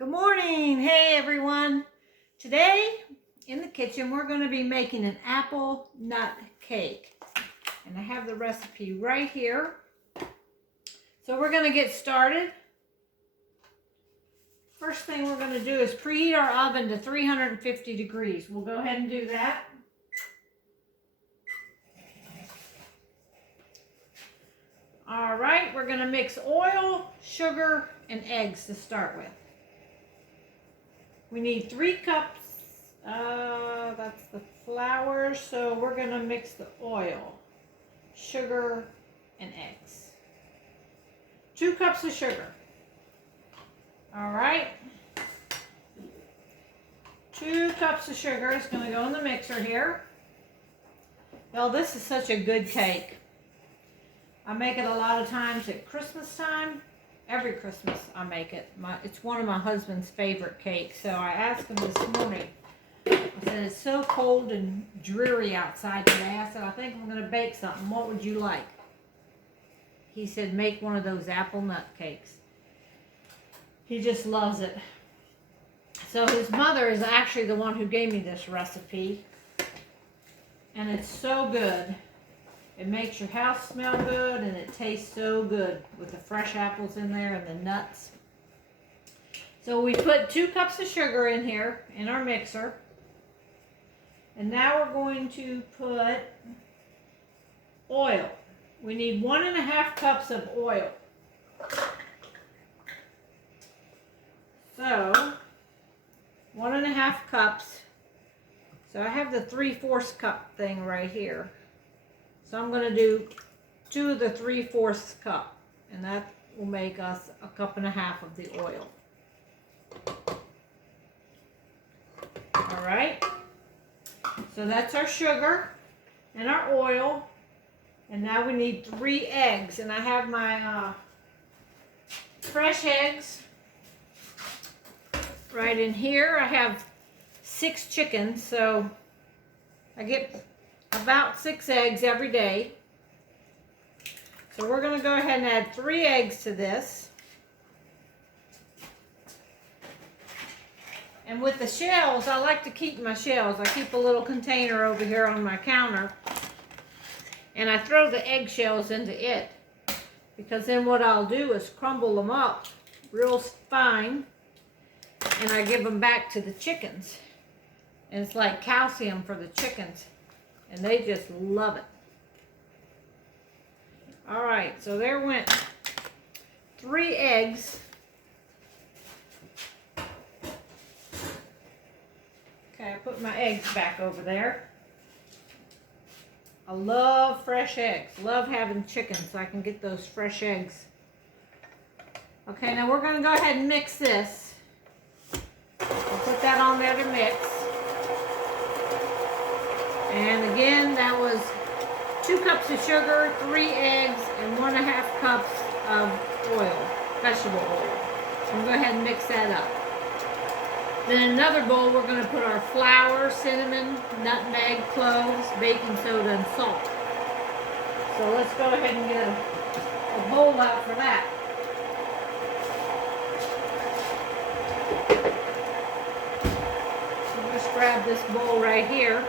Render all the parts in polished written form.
Good morning. Hey everyone. Today in the kitchen we're going to be making an apple nut cake. And I have the recipe right here. So we're going to get started. First thing we're going to do is preheat our oven to 350 degrees. We'll go ahead and do that. All right, we're going to mix oil, sugar, and eggs to start with. We need 3 cups, that's the flour, so we're going to mix the oil, sugar, and eggs. 2 cups of sugar. All right. 2 cups of sugar is going to go in the mixer here. Well, this is such a good cake. I make it a lot of times at Christmas time. Every Christmas I make it. It's one of my husband's favorite cakes. So I asked him this morning. I said, it's so cold and dreary outside today. I said, I think I'm going to bake something. What would you like? He said, make one of those apple nut cakes. He just loves it. So his mother is actually the one who gave me this recipe. And it's so good. It makes your house smell good and it tastes so good with the fresh apples in there and the nuts. So we put 2 cups of sugar in here in our mixer. And now we're going to put oil. We need 1.5 cups of oil. So 1.5 cups. So I have the 3/4 cup thing right here. So I'm going to do 2 of the 3/4 cup, and that will make us 1.5 cups of the oil. All right. So that's our sugar and our oil, and now we need 3 eggs, and I have my fresh eggs right in here. I have 6 chickens, so I get about 6 eggs every day. So we're going to go ahead and add 3 eggs to this. And with the shells, I like to keep my shells. I keep a little container over here on my counter. And I throw the eggshells into it. Because then what I'll do is crumble them up real fine. And I give them back to the chickens. And it's like calcium for the chickens. And they just love it. All right, so there went 3 eggs. Okay, I put my eggs back over there. I love fresh eggs. Love having chickens so I can get those fresh eggs. Okay, now we're going to go ahead and mix this. I'll put that on there to mix. And again, that was 2 cups of sugar, 3 eggs, and 1.5 cups of oil, vegetable oil. So I'm going to go ahead and mix that up. Then in another bowl, we're going to put our flour, cinnamon, nutmeg, cloves, baking soda, and salt. So let's go ahead and get a bowl out for that. So just grab this bowl right here.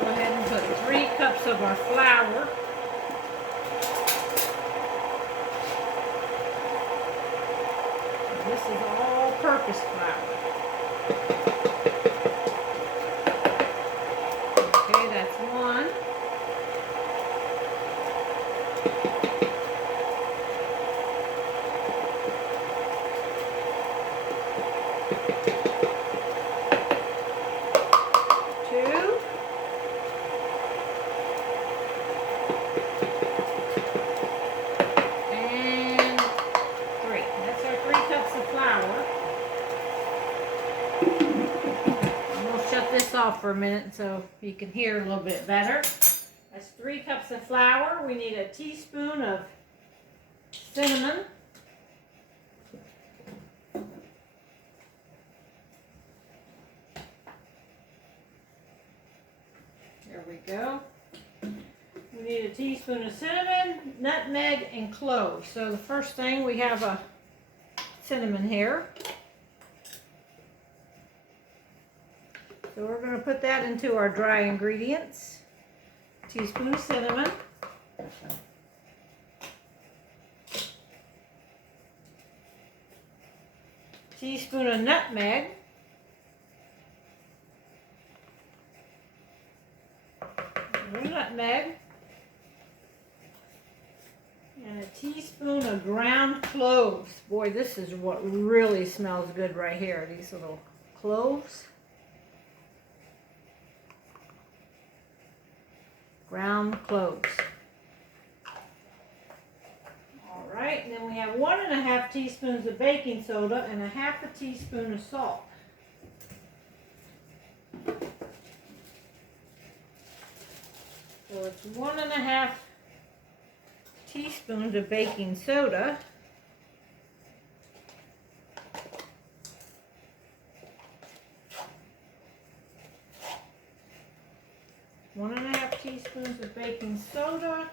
Go ahead and put 3 cups of our flour. And this is all-purpose flour. Okay, that's 1. Off for a minute so you can hear a little bit better. That's 3 cups of flour. We need a teaspoon of cinnamon. There we go. We We need a teaspoon of cinnamon, nutmeg, and cloves. So the first thing, we have a cinnamon here. So we're going to put that into our dry ingredients. Teaspoon of cinnamon. Teaspoon of nutmeg. Nutmeg. And a teaspoon of ground cloves. Boy, this is what really smells good right here. These little cloves. Ground cloves. All right, and then we have 1½ teaspoons of baking soda and ½ teaspoon of salt. So it's 1½ teaspoons of baking soda. One and a half teaspoons of baking soda.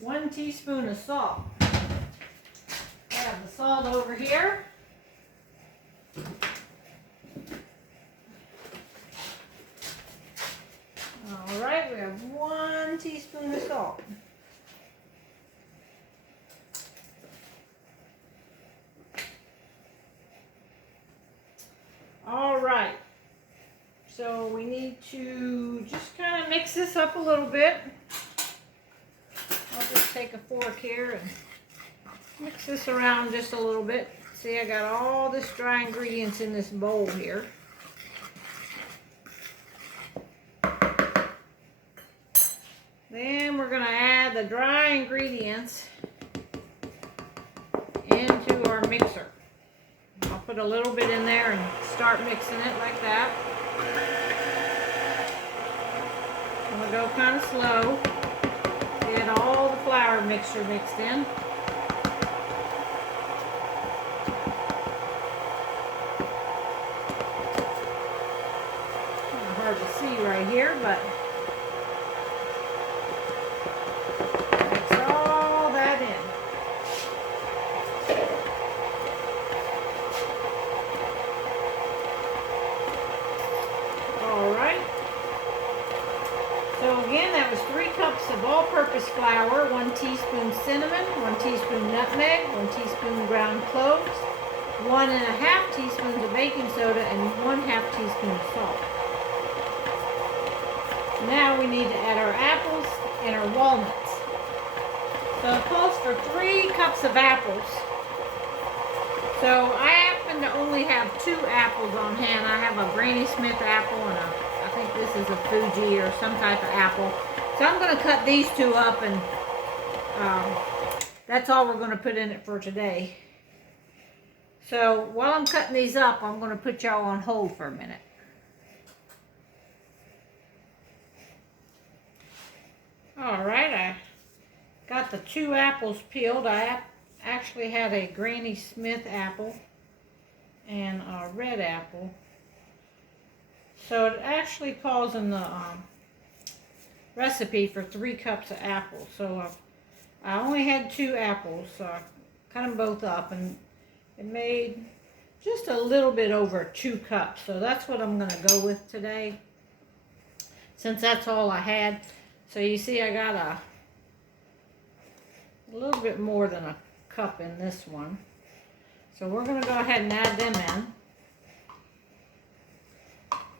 1 teaspoon of salt. I have the salt over here. All right, we have 1 teaspoon of salt. All right, so we need to just kind of mix this up a little bit. I'll just take a fork here and mix this around just a little bit. See, I got all this dry ingredients in this bowl here. Then we're going to add the dry ingredients into our mixer. I'll put a little bit in there and start mixing it like that. I'm going to go kind of slow. Get all the flour mixture mixed in. Kind of hard to see right here, but mix all that in. All right. So again, that was 3 cups of all-purpose flour, 1 teaspoon cinnamon, 1 teaspoon nutmeg, 1 teaspoon ground cloves, 1½ teaspoons of baking soda, and 1/2 teaspoon of salt. Now we need to add our apples and our walnuts. So it calls for 3 cups of apples. So I happen to only have 2 apples on hand. I have a Granny Smith apple and I think this is a Fuji or some type of apple. So I'm going to cut these 2 up, and that's all we're going to put in it for today. So while I'm cutting these up, I'm going to put y'all on hold for a minute. Alright, I got the 2 apples peeled. I actually had a Granny Smith apple and a red apple. So it actually calls in the recipe for 3 cups of apples. So I only had 2 apples, so I cut them both up, and it made just a little bit over 2 cups. So that's what I'm going to go with today, since that's all I had. So you see, I got a little bit more than a cup in this one. So we're going to go ahead and add them in.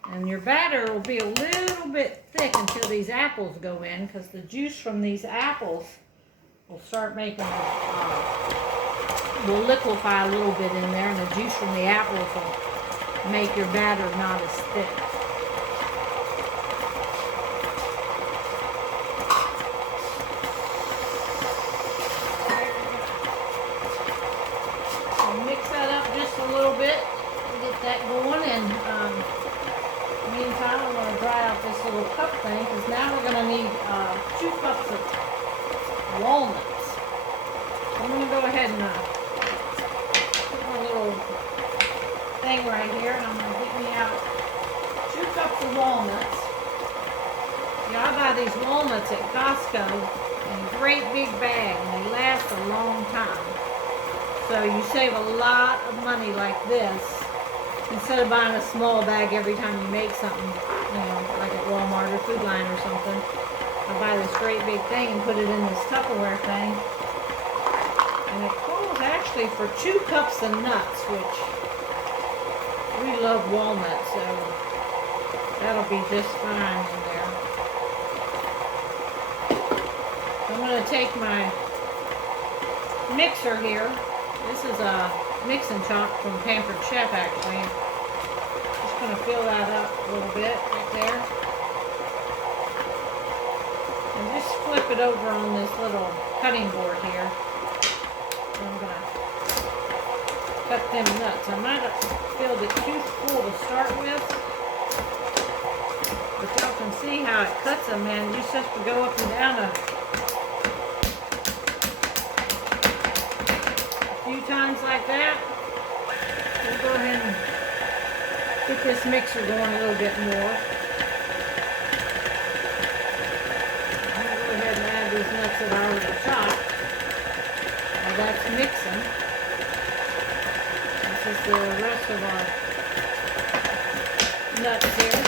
And your batter will be a little bit thick until these apples go in, because the juice from these apples will start making will liquefy a little bit in there, and the juice from the apples will make your batter not as thick. So mix that up just a little bit to get that going, and meantime, I'm going to dry out this little cup thing, because now we're going to need 2 cups of walnuts. So I'm going to go ahead and put my little thing right here, and I'm going to get me out 2 cups of walnuts. I buy these walnuts at Costco in a great big bag, and they last a long time. So you save a lot of money like this instead of buying a small bag every time you make something, you know, like at Walmart or Food Line or something. I buy this great big thing and put it in this Tupperware thing. And it calls actually for 2 cups of nuts, which we love walnuts, so that'll be just fine in there. I'm going to take my mixer here. This is a mix and chop from Pampered Chef, actually. Just going to fill that up a little bit right there. And just flip it over on this little cutting board here. I'm going to cut them nuts. I might have filled it too full to start with. But y'all can see how it cuts them, man. You just have to go up and down a few times like that. We'll go ahead and get this mixer going a little bit more. I'm going to go ahead and add these nuts that I already chopped. While that's mixing. This is the rest of our nuts here.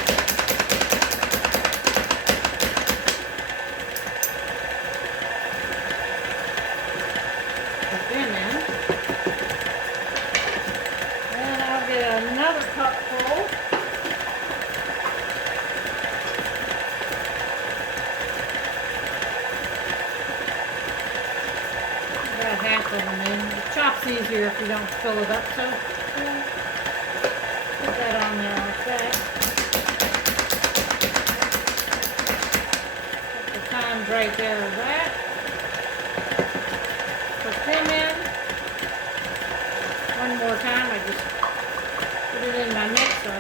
Put them in. Then I'll get another cup full. About half of them in. The chop's easier if you don't fill it up, so put that on there like that. Put the times right there of that. Put them in. One more time, I just put it in my mixer.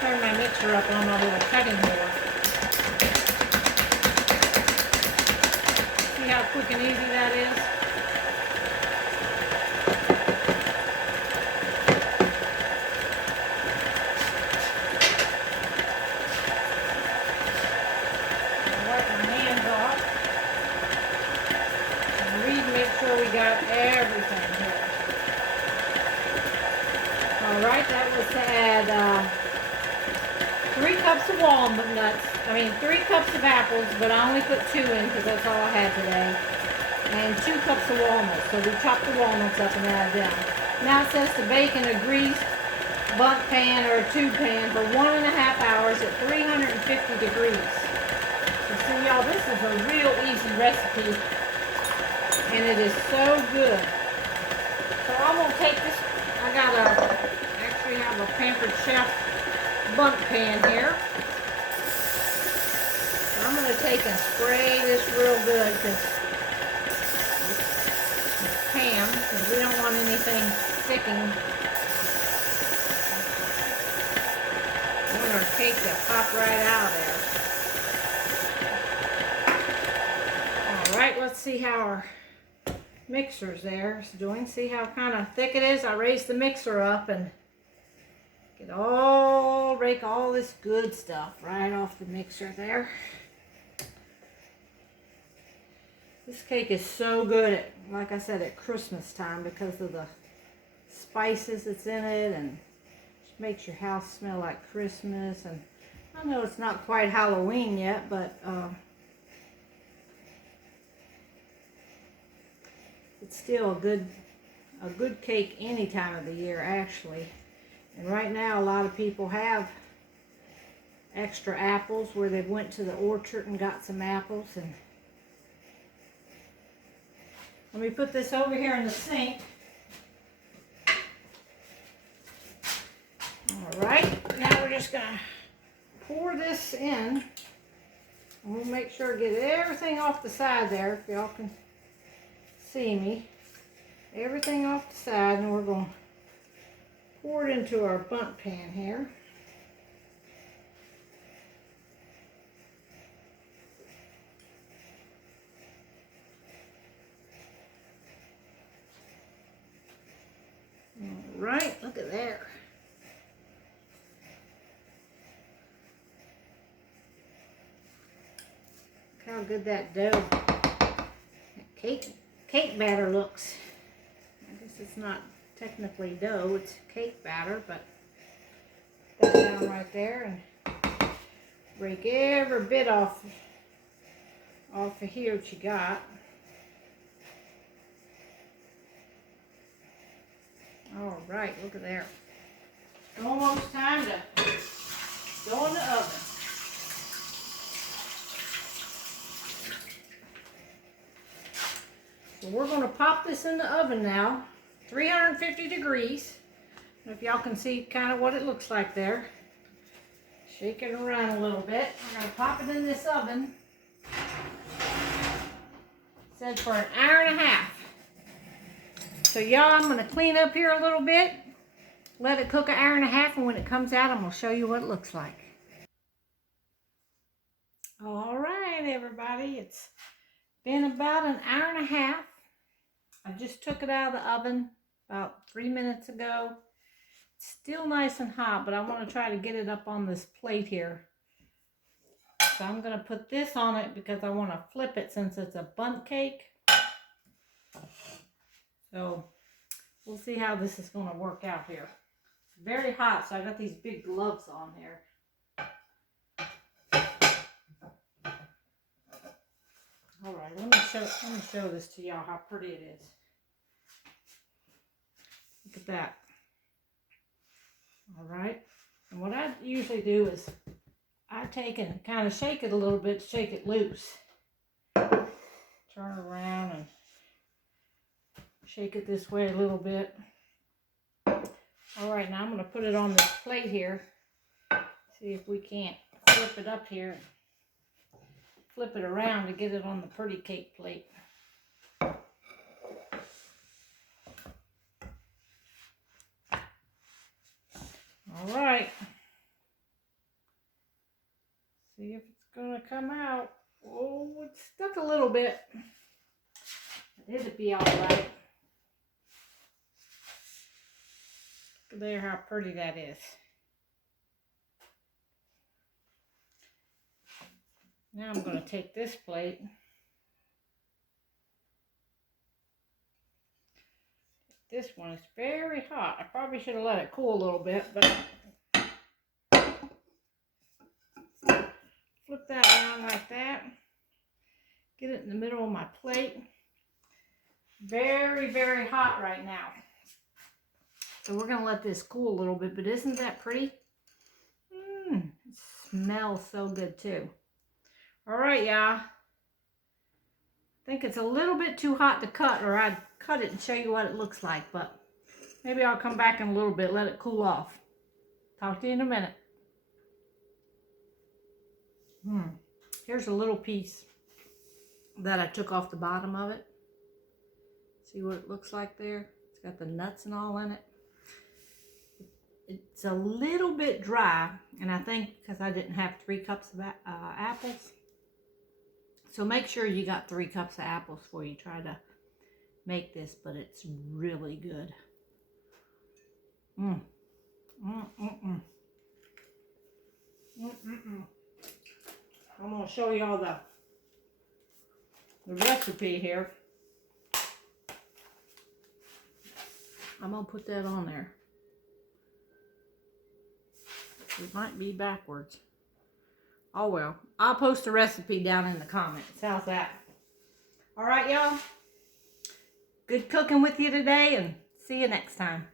Turn my mixer up on my little cutting board. See how quick and easy that is? We got everything here. Alright, that was to add 3 cups of walnuts, 3 cups of apples, but I only put 2 in because that's all I had today. And 2 cups of walnuts, so we chopped the walnuts up and added them. Now it says to bake in a greased bundt pan or a tube pan for 1.5 hours at 350 degrees. So see y'all, this is a real easy recipe. And it is so good. So I'm going to take this, actually have a Pampered Chef bundt pan here. So I'm going to take and spray this real good because we don't want anything sticking. We want our cake to pop right out of there. Alright, let's see how our mixer's there is doing. See how kind of thick it is? I raised the mixer up and rake all this good stuff right off the mixer there. This cake is so good at, like I said, at Christmas time because of the spices that's in it, and just makes your house smell like Christmas. And I know it's not quite Halloween yet, but it's still a good cake any time of the year, actually. And right now, a lot of people have extra apples where they went to the orchard and got some apples. And let me put this over here in the sink. All right, now we're just gonna pour this in. And we'll make sure to get everything off the side there, if y'all can see me. Everything off the side, and we're going to pour it into our bundt pan here. All right, look at there. how good that dough, that cake batter looks. I guess it's not technically dough, it's cake batter, but put that down right there and break every bit off of here what you got. All right, look at there. Almost time to go in the oven. So we're going to pop this in the oven now, 350 degrees. I don't know if y'all can see kind of what it looks like there. Shake it around a little bit. We're going to pop it in this oven. It said for an hour and a half. So y'all, I'm going to clean up here a little bit. Let it cook an hour and a half, and when it comes out, I'm going to show you what it looks like. All right, everybody. It's been about an hour and a half. I just took it out of the oven about 3 minutes ago. It's still nice and hot, but I want to try to get it up on this plate here. So I'm going to put this on it because I want to flip it since it's a bundt cake. So we'll see how this is going to work out here. It's very hot, so I got these big gloves on here. All right, let me show this to y'all how pretty it is. Look at that. All right, and what I usually do is I take and kind of shake it a little bit, shake it loose. Turn around and shake it this way a little bit. All right, now I'm going to put it on this plate here. See if we can't flip it up here. Flip it around to get it on the pretty cake plate. All right. See if it's going to come out. Oh, it's stuck a little bit. It'll be all right. Look there how pretty that is. Now I'm going to take this plate. This one is very hot. I probably should have let it cool a little bit, but flip that around like that. Get it in the middle of my plate. Very, very hot right now. So we're going to let this cool a little bit, but isn't that pretty? It smells so good too. All right, y'all. I think it's a little bit too hot to cut, or I'd cut it and show you what it looks like, but maybe I'll come back in a little bit, let it cool off. Talk to you in a minute. Here's a little piece that I took off the bottom of it. See what it looks like there? It's got the nuts and all in it. It's a little bit dry, and I think because I didn't have 3 cups of apples. So make sure you got 3 cups of apples before you try to make this, but it's really good. I'm going to show y'all the recipe here. I'm going to put that on there. It might be backwards. Oh well. I'll post the recipe down in the comments. How's that? All right, y'all. Good cooking with you today, and see you next time.